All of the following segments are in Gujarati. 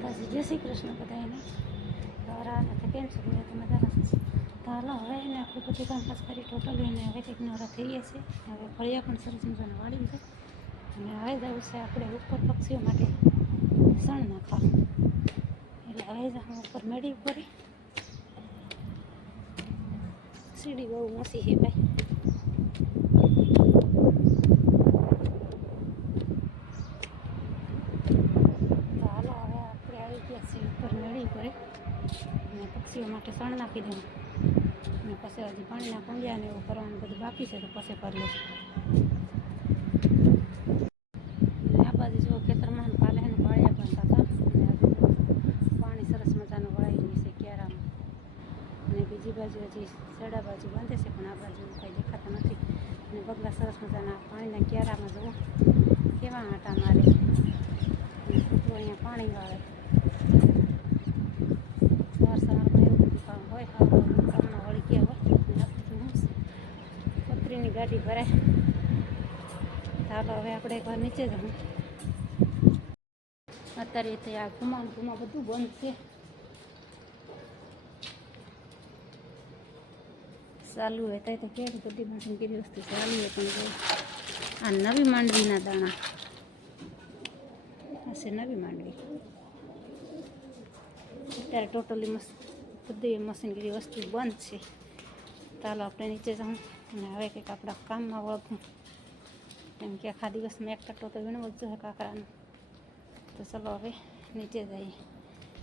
માતાજી, જય શ્રી કૃષ્ણ બધાને. તારા નથી કેમ છો? તમે તારા તો હાલો હવે એને આપણે બધું કામકાજ કરી ટોટલી એને હવે કંઈક નવરા થઈ ગયા છે. હવે ફળિયા પણ સરસ મજાને વાળી છે અને હવે જવું છે આપણે ઉપર પક્ષીઓ માટે સણ નાખવા. એટલે હવે જ હું ઉપર મેળી ઉપર સીડી બહુ મોટી છે ભાઈ. ઉપર મેળી કરે અને પક્ષીઓ માટે સણ નાખી દઉં અને પછી હજી પાણીના કુંડિયા ને એવું કરવાનું બધું બાકી છે તો પછી કરી લઈશું. આ બાજુ જો ખેતરમાં કાલે એને પાળિયા બાંધતા હતા અને આજે પાણી સરસ મજાનું વળાઈ રહ્યું છે ક્યારામાં. અને બીજી બાજુ હજી સડા બાજુ બાંધે છે પણ આ બાજુ કંઈ દેખાતા નથી. અને બગલા સરસ મજાના પાણીના ક્યારામાં જવું કેવા આંટા મારે અને કૂતરો અહીંયા પાણી વાળે. સવારમાં એવું બધું કામ હોય કામમાં વળી ગયા હોય પતરીની ગાડી ભરાય. ચાલો હવે આપણે એકવાર નીચે જવું. અત્યારે તો આ ઘુમા બધું બંધ છે. ચાલુ હોય તો કેવી બધી માંડવી કેવી વસ્તુ ચાલુ હોય પણ આ નવી માંડવીના દાણા હશે. નવી માંડવી અત્યારે ટોટલી બધી મશીનગીરી વસ્તુ બંધ છે. ચાલો આપણે નીચે જાઉં અને હવે કંઈક આપણા કામમાં વળગું. કેમ કે આખા દિવસમાં એક કટ્ટો તો વીણવો જ જોઈએ કાકરાનો. તો ચાલો હવે નીચે જઈએ.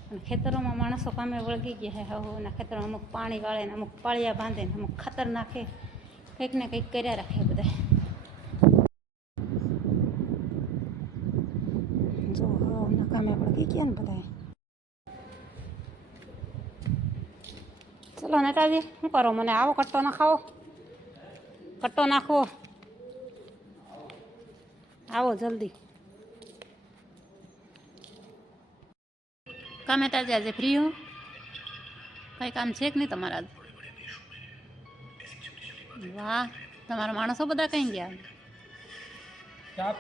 અને ખેતરોમાં માણસો કામે વળગી ગયા છે. હવે એના ખેતરોમાં અમુક પાણી વાળે ને અમુક પાળિયા બાંધે ને અમુક ખાતર નાખે, કંઈક ને કંઈક કર્યા રાખે બધા. જો હવના કામે વળગી ગયા ને બધા. ચલો નેતાજી, શું કરો? મને આવો કટ્ટો નાખાવો, કટ્ટો નાખવો, આવો જલ્દી. કામે તાજે આજે ફ્રી હો? કંઈ કામ છે કે નહીં તમારા? વાહ, તમારા માણસો બધા કઈ ગયા? ચા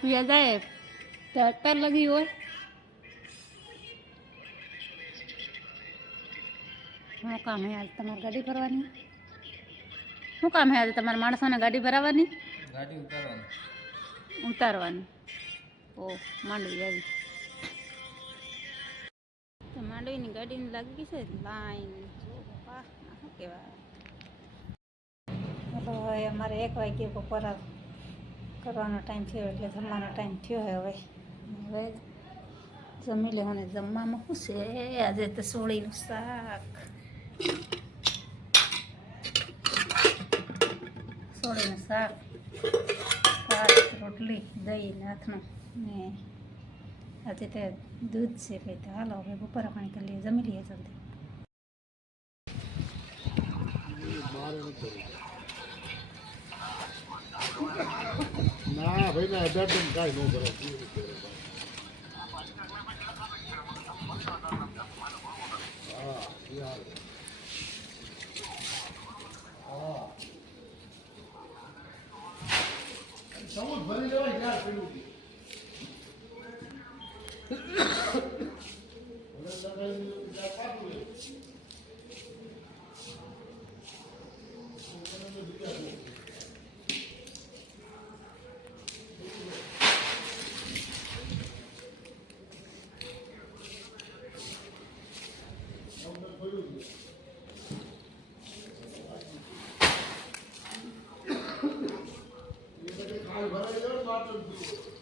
પીવા જાય તો અત્યાર લગી હોય. શું કામ હે આજે તમારે ગાડી ભરવાની? શું કામ હે આજે તમારા માણસોને ગાડી ભરાવાની? ગાડી ઉતારવાની. ઓ માંડવી આવી તો માંડવીની ગાડીની લાગી છે લાઈન. જો બાપા શું કહેવાય. તો હવે અમારે 1 વાગ્યે બપોર કરવાનો ટાઈમ થયો એટલે જમવાનો ટાઈમ થયો હવે જમી લેવાને. જમવામાં શું છે આજે? તો સોળીનું શાક, ભાત, રોટલી, દહીં નાથનું ને આજે તે દૂધ છે કંઈ. તો હાલો હવે બપોરા પાણી કરી લઈએ, જમી લઈએ જલ્દી. ના ભાઈ ના 18 દિન કાંઈ ન કરે. સમુદ ભરી લેવાય યાર પેલું. ભરાઈ જાય